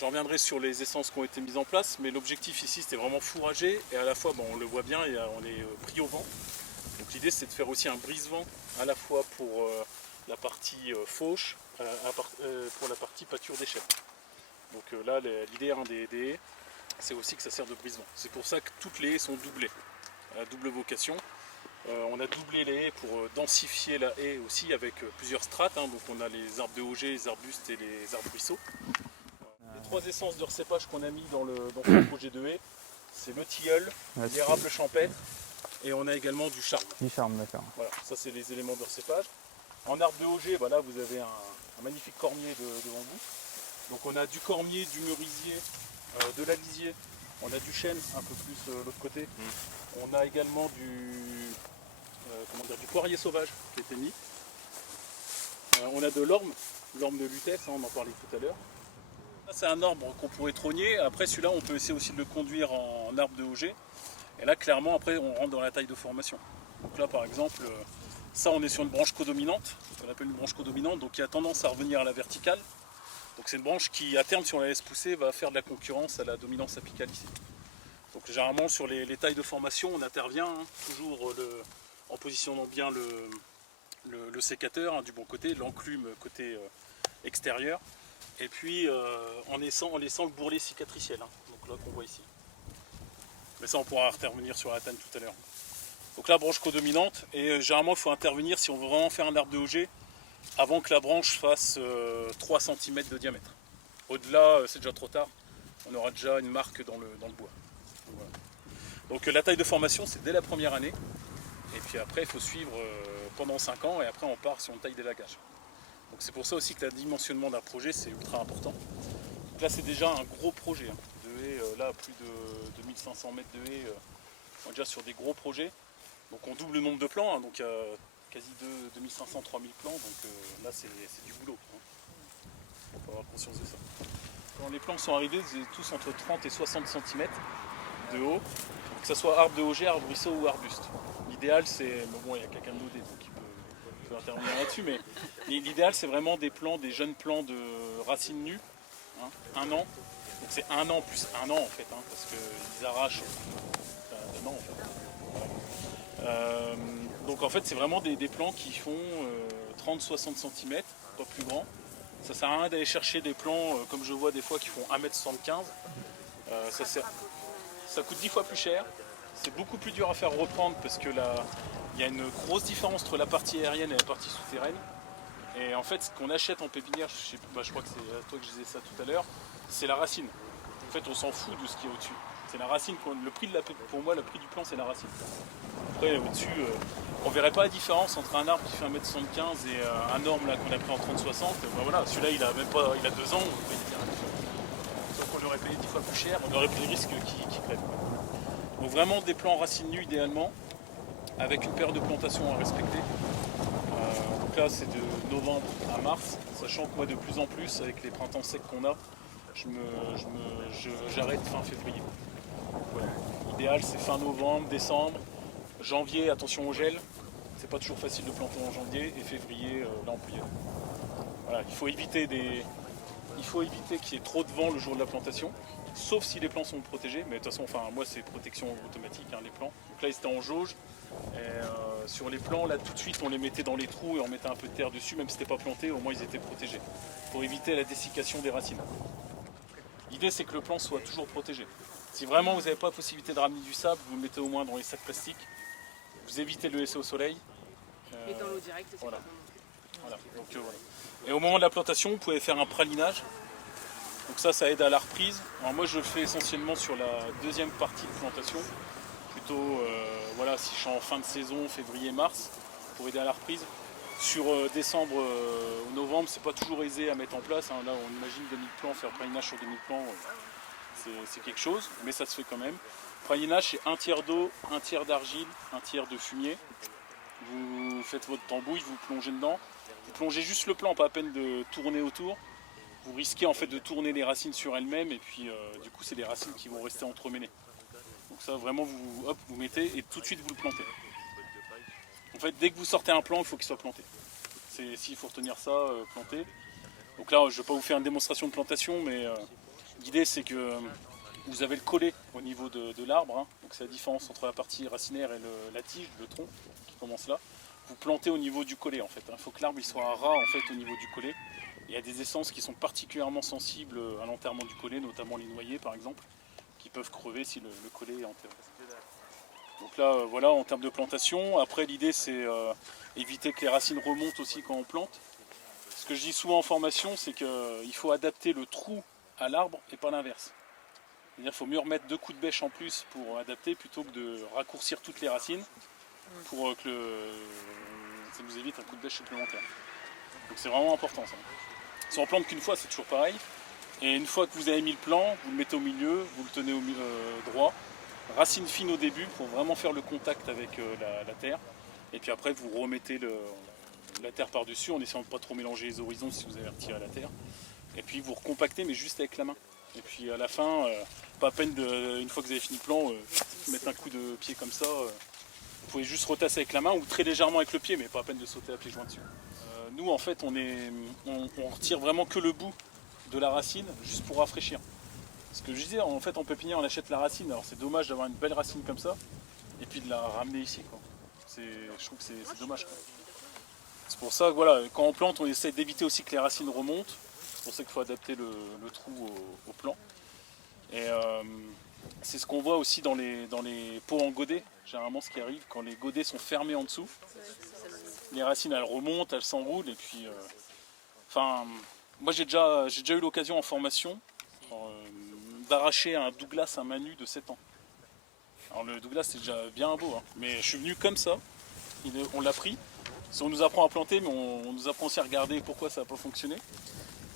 je reviendrai sur les essences qui ont été mises en place, mais l'objectif ici c'était vraiment fourrager et à la fois on le voit bien, on est pris au vent. Donc l'idée c'est de faire aussi un brise-vent à la fois pour la partie fauche, pour la partie pâture des chèvres. Donc là l'idée des haies, c'est aussi que ça sert de brise-vent. C'est pour ça que toutes les haies sont doublées, à double vocation. On a doublé les haies pour densifier la haie aussi avec plusieurs strates. Donc on a les arbres de Auger, les arbustes et les arbres ruisseaux. Les 3 essences de recépage qu'on a mis dans ce projet de haie, c'est le tilleul, l'érable champêtre et on a également du charme. Du charme, d'accord. Voilà, ça c'est les éléments de recépage. En arbre de Auger, là vous avez un magnifique cormier devant vous. Donc on a du cormier, du merisier, de l'alisier, on a du chêne un peu plus l'autre côté. On a également du poirier sauvage qui a été mis. On a de l'orme de lutèce, on en parlait tout à l'heure. C'est un arbre qu'on pourrait trogner. Après celui-là, on peut essayer aussi de le conduire en arbre de Auger. Et là, clairement, après, on rentre dans la taille de formation. Donc là, par exemple, ça, on est sur une branche codominante, ce qu'on appelle une branche codominante, donc qui a tendance à revenir à la verticale. Donc c'est une branche qui, à terme, si on la laisse pousser, va faire de la concurrence à la dominance apicale ici. Donc généralement, sur les tailles de formation, on intervient toujours en positionnant bien le sécateur du bon côté, l'enclume côté extérieur. Et puis en laissant le bourrelet cicatriciel, donc là qu'on voit ici. Mais ça on pourra intervenir sur la tanne tout à l'heure. Donc là branche codominante et généralement il faut intervenir si on veut vraiment faire un arbre de Auger avant que la branche fasse 3 cm de diamètre. Au-delà c'est déjà trop tard, on aura déjà une marque dans le bois. Voilà. Donc la taille de formation c'est dès la première année et puis après il faut suivre pendant 5 ans et après on part sur une taille d'élagage. Donc c'est pour ça aussi que le dimensionnement d'un projet c'est ultra important. Donc là c'est déjà un gros projet de haies, là plus de 2500 mètres de haies, on est déjà sur des gros projets. Donc on double le nombre de plans, donc il y a quasi 2500-3000 plans, donc là c'est du boulot. Il faut avoir conscience de ça. Quand les plans sont arrivés, ils étaient tous entre 30 et 60 cm de haut, que ce soit arbre de Auger, arbre ruisseau ou arbuste. L'idéal c'est, bon il y a quelqu'un de l'OD donc il peut intervenir là-dessus, mais l'idéal c'est vraiment des jeunes plants de racines nues, 1 an. Donc c'est 1 an plus 1 an en fait, parce qu'ils arrachent un an en fait. Donc en fait c'est vraiment des plants qui font 30-60 cm, pas plus grands. Ça sert à rien d'aller chercher des plants comme je vois des fois qui font 1,75 m. Ça coûte 10 fois plus cher. C'est beaucoup plus dur à faire reprendre parce que il y a une grosse différence entre la partie aérienne et la partie souterraine. Et en fait, ce qu'on achète en pépinière, je crois que c'est à toi que je disais ça tout à l'heure, c'est la racine. En fait, on s'en fout de ce qui est au-dessus. C'est la racine. Pour moi, le prix du plan, c'est la racine. Après, au-dessus, on ne verrait pas la différence entre un arbre qui fait 1,75 m et un orme qu'on a pris en 30-60. Voilà, celui-là, il a 2 ans, on peut dire. Donc on l'aurait payé 10 fois plus cher, on aurait pris le risque qui prennent. Donc vraiment des plants racines nues idéalement, avec une période de plantation à respecter. Donc là c'est de novembre à mars, sachant que moi de plus en plus avec les printemps secs qu'on a, j'arrête fin février. Voilà. L'idéal c'est fin novembre, décembre, janvier, attention au gel, c'est pas toujours facile de planter en janvier, et février là on peut y aller. Voilà, il faut éviter qu'il y ait trop de vent le jour de la plantation, sauf si les plants sont protégés, mais de toute façon moi c'est protection automatique les plants. Donc là ils étaient en jauge. Et sur les plants, là tout de suite on les mettait dans les trous et on mettait un peu de terre dessus, même si c'était pas planté, au moins ils étaient protégés, pour éviter la dessiccation des racines. L'idée c'est que le plant soit toujours protégé. Si vraiment vous n'avez pas la possibilité de ramener du sable, vous le mettez au moins dans les sacs plastiques, vous évitez de le laisser au soleil. Et dans l'eau directe, c'est voilà. pas bon. Voilà. Donc, voilà. Et au moment de la plantation, vous pouvez faire un pralinage. Donc ça aide à la reprise. Alors moi je le fais essentiellement sur la deuxième partie de plantation. Plutôt si je suis en fin de saison, février-mars, pour aider à la reprise. Sur décembre ou novembre, c'est pas toujours aisé à mettre en place. Là on imagine 2000 plants, faire pralinage sur 2000 plants, c'est quelque chose, mais ça se fait quand même. Pralinage c'est 1/3 d'eau, 1/3 d'argile, 1/3 de fumier. Vous faites votre tambouille, vous plongez dedans. Vous plongez juste le plant, pas à peine de tourner autour. Vous risquez en fait de tourner les racines sur elles-mêmes et puis du coup c'est des racines qui vont rester entremêlées. Donc ça vraiment vous mettez et tout de suite vous le plantez. En fait dès que vous sortez un plant il faut qu'il soit planté. S'il faut retenir ça, planter. Donc là je ne vais pas vous faire une démonstration de plantation mais L'idée c'est que vous avez le collet au niveau de l'arbre, hein. Donc c'est la différence entre la partie racinaire et la tige, le tronc qui commence là. Vous plantez au niveau du collet en fait. Il faut que l'arbre il soit ras en fait au niveau du collet. Il y a des essences qui sont particulièrement sensibles à l'enterrement du collet, notamment les noyers par exemple, qui peuvent crever si le collet est enterré. Donc là voilà en termes de plantation. Après l'idée c'est éviter que les racines remontent aussi quand on plante. Ce que je dis souvent en formation c'est qu'il faut adapter le trou à l'arbre et pas l'inverse. C'est-à-dire qu'il faut mieux remettre 2 coups de bêche en plus pour adapter plutôt que de raccourcir toutes les racines pour que ça vous évite un coup de bêche supplémentaire. Donc c'est vraiment important ça. Si on plante qu'une fois, c'est toujours pareil. Et une fois que vous avez mis le plant, vous le mettez au milieu, vous le tenez droit. Racine fine au début pour vraiment faire le contact avec la terre. Et puis après, vous remettez la terre par-dessus en essayant de ne pas trop mélanger les horizons si vous avez retiré la terre. Et puis vous recompactez, mais juste avec la main. Et puis à la fin, pas à peine, une fois que vous avez fini le plan, mettre un coup de pied comme ça. Vous pouvez juste retasser avec la main ou très légèrement avec le pied, mais pas à peine de sauter à pieds joints dessus. Nous, en fait, on retire vraiment que le bout de la racine, juste pour rafraîchir. Ce que je disais, en fait, en pépinière, on achète la racine. Alors c'est dommage d'avoir une belle racine comme ça, et puis de la ramener ici, quoi. Je trouve que c'est dommage, quoi. C'est pour ça que voilà, quand on plante, on essaie d'éviter aussi que les racines remontent. C'est pour ça qu'il faut adapter le trou au plant. Et c'est ce qu'on voit aussi dans les pots en godet. Généralement, ce qui arrive quand les godets sont fermés en dessous, les racines elles remontent, elles s'enroulent. Et puis, moi j'ai déjà eu l'occasion en formation d'arracher un Douglas, un Manu de 7 ans. Alors le Douglas c'est déjà bien beau, hein, mais je suis venu comme ça. On l'a pris. On nous apprend à planter, mais on nous apprend aussi à regarder pourquoi ça n'a pas fonctionné.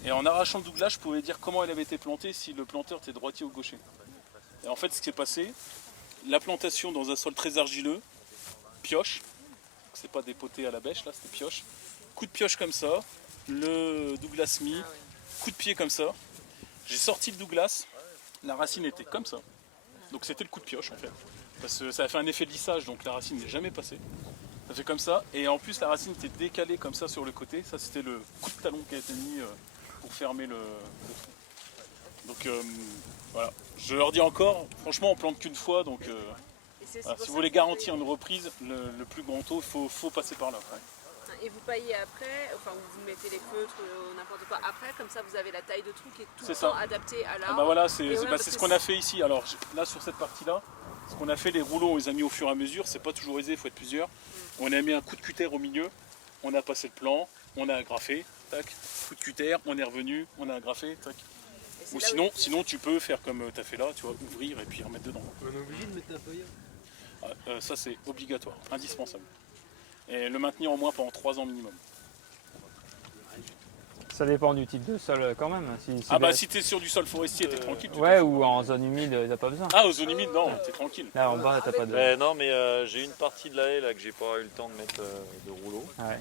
Et en arrachant le Douglas, je pouvais dire comment elle avait été plantée si le planteur était droitier ou gaucher. Et en fait, ce qui s'est passé, la plantation dans un sol très argileux, pioche, c'est pas des potées à la bêche, là, c'était pioche. Coup de pioche comme ça, le Douglas mis, coup de pied comme ça. J'ai sorti le Douglas, la racine était comme ça. Donc c'était le coup de pioche en fait. Parce que ça a fait un effet de lissage, donc la racine n'est jamais passée. Ça fait comme ça, et en plus la racine était décalée comme ça sur le côté. Ça c'était le coup de talon qui a été mis pour fermer le trou. Donc voilà, je leur dis encore, franchement on plante qu'une fois, donc voilà, si vous voulez garantir une reprise, le plus grand taux, il faut passer par là. Ouais. Et vous paillez après, enfin vous mettez les feutres ou n'importe quoi après, comme ça vous avez la taille de trou qui est tout le temps adaptée à l'arbre. Bah voilà, c'est ce qu'on a fait ici. Alors là sur cette partie-là, ce qu'on a fait, les rouleaux on les a mis au fur et à mesure, c'est pas toujours aisé, il faut être plusieurs. On a mis un coup de cutter au milieu, on a passé le plan, on a agrafé, tac, coup de cutter, on est revenu, on a agrafé, tac. Ou sinon tu peux faire comme tu as fait là, tu vois, ouvrir et puis remettre dedans. On est obligé de mettre un pailleur. Ça c'est obligatoire, indispensable. Et le maintenir au moins pendant 3 ans minimum. Ça dépend du type de sol quand même. Si t'es sur du sol forestier, t'es tranquille. Ouais, ou en zone humide, t'as pas besoin. Ah, aux zones humides, non, t'es tranquille. Là en bas, t'as pas de... Non, mais j'ai une partie de la haie là que j'ai pas eu le temps de mettre de rouleau. Ouais.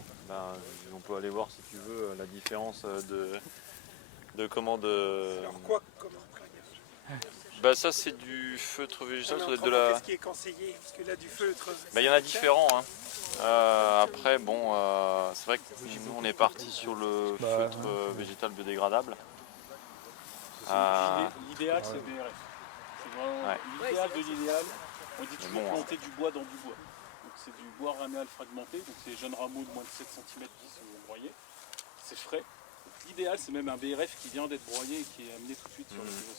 On peut aller voir si tu veux la différence de comment de. Alors quoi comme employage? Ça c'est du feutre végétal, ça doit être de Autrement, la. qu'est-ce qui est conseillé? Parce que là du feutre. Il y en a différents. Hein. Après, bon, c'est vrai que nous on est parti sur le feutre végétal biodégradable. L'idéal c'est le BRF. C'est vraiment l'idéal de l'idéal. On dit que tu peux planter du bois dans du bois. Donc c'est du bois raméal fragmenté, donc c'est des jeunes rameaux de moins de 7 cm qui sont broyés. C'est frais. L'idéal c'est même un BRF qui vient d'être broyé et qui est amené tout de suite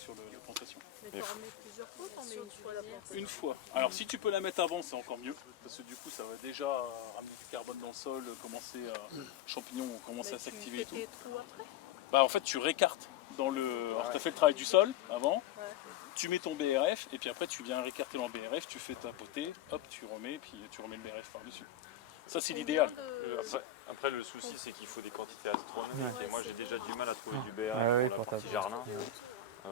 sur la plantation. Mais tu en mets plusieurs fois, t'en mets une fois la plantation. Une fois. Alors si tu peux la mettre avant, c'est encore mieux, parce que du coup ça va déjà ramener du carbone dans le sol, champignons vont commencer à s'activer et tout. Tu fais tes trous après? En fait tu récartes dans le. Alors tu as fait le travail du sol avant, tu mets ton BRF et puis après tu viens récarter dans le BRF, tu fais ta potée, hop tu remets, puis tu remets le BRF par-dessus. Ça c'est l'idéal. Après le souci c'est qu'il faut des quantités astronomiques et moi j'ai déjà du mal à trouver du BRF pour la partie jardin.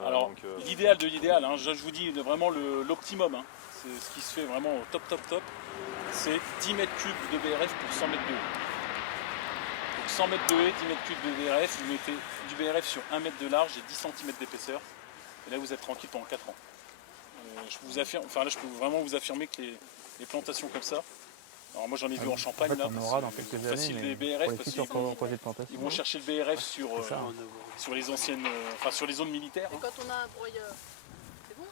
Alors l'idéal de l'idéal, hein, je vous dis vraiment l'optimum, hein, c'est ce qui se fait vraiment au top, c'est 10 mètres cubes de BRF pour 100 mètres de haie. Donc 100 mètres de haie, 10 mètres cubes de BRF, vous mettez du BRF sur 1 mètre de large et 10 cm d'épaisseur. Et là vous êtes tranquille pendant 4 ans. Je peux vraiment vous affirmer que les plantations comme ça, Alors moi j'en ai vu en Champagne là. On aura dans quelques années facile des pour BRF les parce futurs projets de plantation. qu'ils vont chercher le BRF sur les anciennes, enfin sur les zones militaires. Et quand on a un broyeur, c'est bon?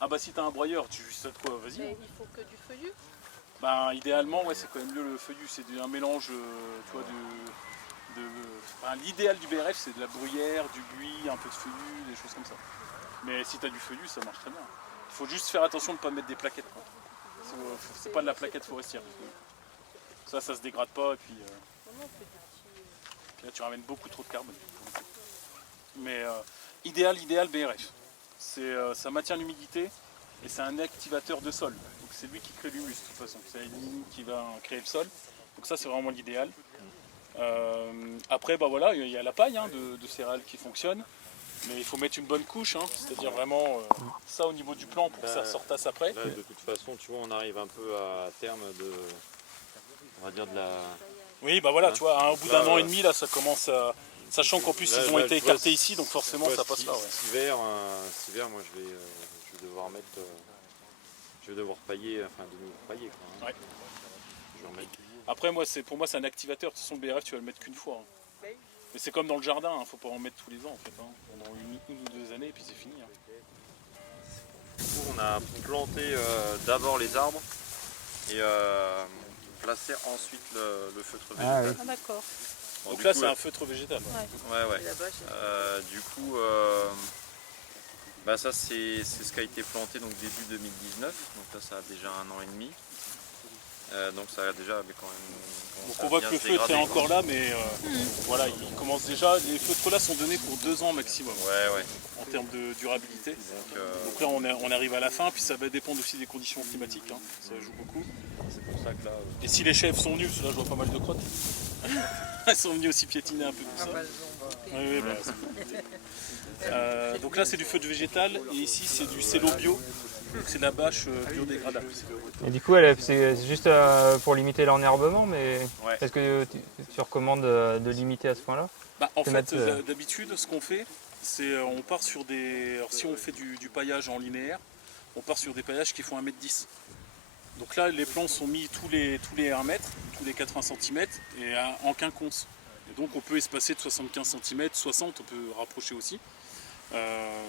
Ah bah si t'as un broyeur, tu sais de quoi, vas-y. Mais il faut que du feuillu. Ben idéalement ouais c'est quand même mieux le feuillu, c'est un mélange tu vois enfin, l'idéal du BRF c'est de la bruyère, du buis, un peu de feuillu, des choses comme ça. Mais si t'as du feuillu ça marche très bien. Il faut juste faire attention de ne pas mettre des plaquettes. C'est pas de la plaquette forestière. Ça se dégrade pas et puis là tu ramènes beaucoup trop de carbone. Mais idéal BRF. Ça maintient l'humidité et c'est un activateur de sol. Donc c'est lui qui crée l'humus de toute façon. C'est la ligne qui va créer le sol. Donc ça c'est vraiment l'idéal. Après bah voilà, il y a la paille de céréales qui fonctionne. Mais il faut mettre une bonne couche, c'est-à-dire vraiment ça au niveau du plan pour que ça ressortasse après. Là, de toute façon, tu vois, on arrive un peu à terme de, on va dire de la... Oui, bah voilà, tu vois, au bout d'un an et demi, là, ça commence à... Sachant qu'en plus, ils ont été écartés ici, donc forcément, ça passe pas. Cet hiver, moi, je vais devoir mettre... je vais devoir pailler, enfin, de nouveau pailler, quoi. Ouais. Je vais remettre... Après, pour moi, c'est un activateur. De toute façon, le BRF, tu vas le mettre qu'une fois. Mais c'est comme dans le jardin, faut pas en mettre tous les ans, en fait. Pendant une ou 2 années, et puis c'est fini. Du coup, on a planté d'abord les arbres et placé ensuite le feutre végétal. Ah, oui. Ah d'accord. Donc là, c'est un feutre végétal. Ouais. Du coup, bah ça c'est ce qui a été planté donc début 2019. Donc là, ça a déjà 1 an et demi. Donc ça a déjà quand même... Donc on voit que le feutre est encore là, mais voilà, il commence déjà. Les feutres là sont donnés pour 2 ans maximum. Ouais. En termes de durabilité. Donc là on arrive à la fin, puis ça va dépendre aussi des conditions climatiques, ça joue beaucoup. C'est pour ça que là... Et si les chèvres sont venus, parce que là je vois pas mal de crottes, elles sont venues aussi piétiner un peu tout ça. Oui, donc là c'est du feutre végétal et ici c'est du cello bio. Donc c'est de la bâche biodégradable. Et du coup, c'est juste pour limiter l'enherbement, mais est-ce que tu recommandes de limiter à ce point-là? En fait, d'habitude, ce qu'on fait, c'est on part sur des... Alors, si on fait du paillage en linéaire, on part sur des paillages qui font 1,10 m. Donc là, les plants sont mis tous les 1 mètre, tous les 80 cm, et en quinconce. Et donc on peut espacer de 75 cm, 60, on peut rapprocher aussi.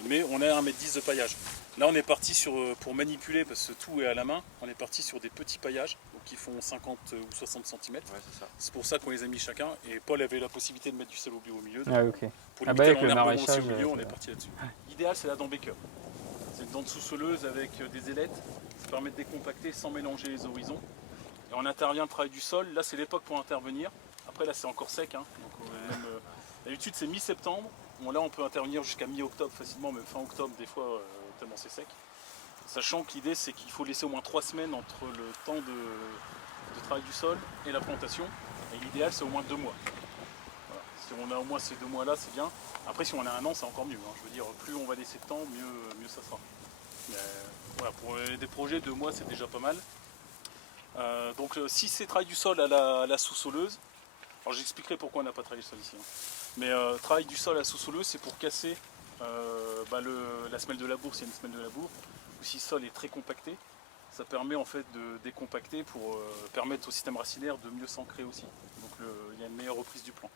Mais on a 1,10 m de paillage. Là on est parti pour manipuler, parce que tout est à la main, on est parti sur des petits paillages donc qui font 50 ou 60 cm. C'est pour ça qu'on les a mis chacun, et Paul avait la possibilité de mettre du cello bio au milieu. Donc, pour limiter l'enherbement aussi au milieu, on est parti là-dessus. L'idéal c'est la dent Baker. C'est une dent de sous-soleuse avec des ailettes, ça permet de décompacter sans mélanger les horizons. Et on intervient le travail du sol, là c'est l'époque pour intervenir. Après là c'est encore sec, d'habitude c'est mi-septembre. Bon, là on peut intervenir jusqu'à mi-octobre facilement, même fin octobre des fois, tellement c'est sec. Sachant que l'idée c'est qu'il faut laisser au moins 3 semaines entre le temps de travail du sol et la plantation. Et l'idéal c'est au moins 2 mois. Voilà. Si on a au moins ces 2 mois là c'est bien. Après si on a 1 an c'est encore mieux. Je veux dire, plus on va laisser de temps, mieux ça sera. Mais, voilà, pour des projets 2 mois c'est déjà pas mal. Donc si c'est travail du sol à la sous-soleuse, alors j'expliquerai pourquoi on n'a pas travaillé le sol ici. Mais travail du sol à sous-soleuse, c'est pour casser la semelle de labour, s'il y a une semelle de labour, ou si le sol est très compacté, ça permet en fait de décompacter pour permettre au système racinaire de mieux s'ancrer aussi. Donc il y a une meilleure reprise du plant.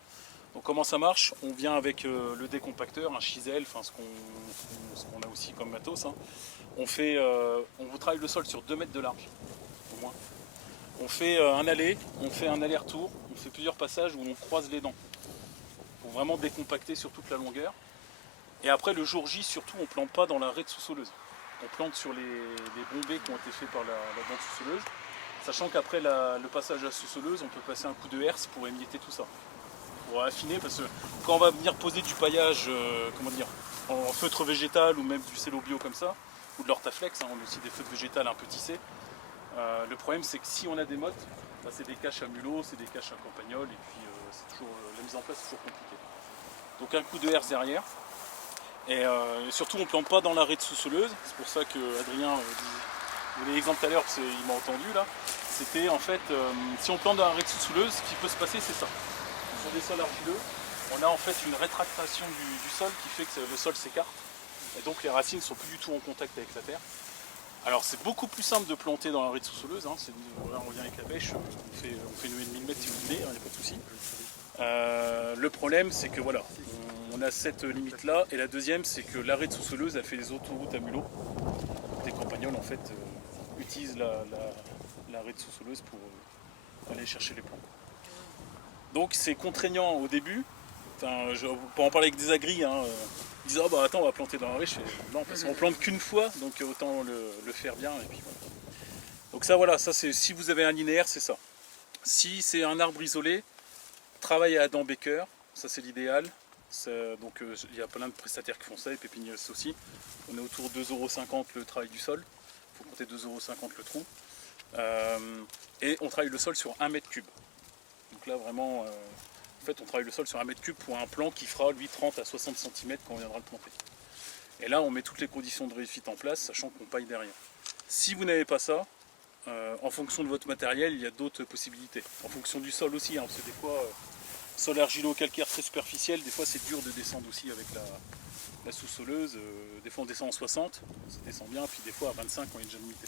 Donc comment ça marche? On vient avec le décompacteur, un chisel, enfin ce qu'on a aussi comme matos. On vous travaille le sol sur 2 mètres de large, au moins. On fait un aller-retour, on fait plusieurs passages où on croise les dents. Pour vraiment décompacter sur toute la longueur. Et après le jour J surtout on ne plante pas dans la raie de sous-soleuse. On plante sur les bombées qui ont été faits par la dent de sous-soleuse. Sachant qu'après le passage à la sous-soleuse, on peut passer un coup de herse pour émietter tout ça. Pour affiner, parce que quand on va venir poser du paillage en feutre végétal ou même du cello bio comme ça, ou de l'Hortaflex, on a aussi des feutres végétales un peu tissés. Le problème c'est que si on a des mottes, c'est des caches à mulot, c'est des caches à campagnol, et puis la mise en place est toujours compliquée. Donc un coup de herse derrière. Et surtout on ne plante pas dans la raie de sous-soleuse. C'est pour ça que Adrien vous avez l'exemple tout à l'heure, parce qu'il m'a entendu là. C'était en fait, si on plante dans la raie de sous-soleuse, ce qui peut se passer c'est ça. Sur des sols argileux, on a en fait une rétractation du sol qui fait que le sol s'écarte. Et donc les racines ne sont plus du tout en contact avec la terre. Alors c'est beaucoup plus simple de planter dans la rade sous-soleuse, hein. Là on vient avec la bêche, on fait une 9 mm si vous voulez, il n'y a pas de souci. Le problème c'est que voilà, on a cette limite là, et la deuxième c'est que la rade sous-soleuse a fait des autoroutes à mulots. Des campagnols en fait utilisent la rade sous-soleuse pour aller chercher les plants. Donc c'est contraignant au début. Enfin, pour en parler avec des agris, hein, ils disent oh, bah attends on va planter dans la riche. Non, parce qu'on plante qu'une fois, donc autant le faire bien. Et puis, voilà. Donc ça voilà, ça c'est si vous avez un linéaire, c'est ça. Si c'est un arbre isolé, travaille à Adam Baker, ça c'est l'idéal. Donc il y a plein de prestataires qui font ça, et pépiniéristes aussi. On est autour de 2,50 € le travail du sol. Il faut compter 2,50 € le trou. Et on travaille le sol sur 1 m3. Donc là vraiment, en fait on travaille le sol sur 1 m3 pour un plant qui fera lui 30 à 60 cm quand on viendra le planter. Et là on met toutes les conditions de réussite en place, sachant qu'on paille derrière. Si vous n'avez pas ça, en fonction de votre matériel, il y a d'autres possibilités. En fonction du sol aussi, hein, parce que des fois, sol argilo-calcaire très superficiel, des fois c'est dur de descendre aussi avec la sous-soleuse. Des fois on descend en 60, ça descend bien, puis des fois à 25 on est déjà limité.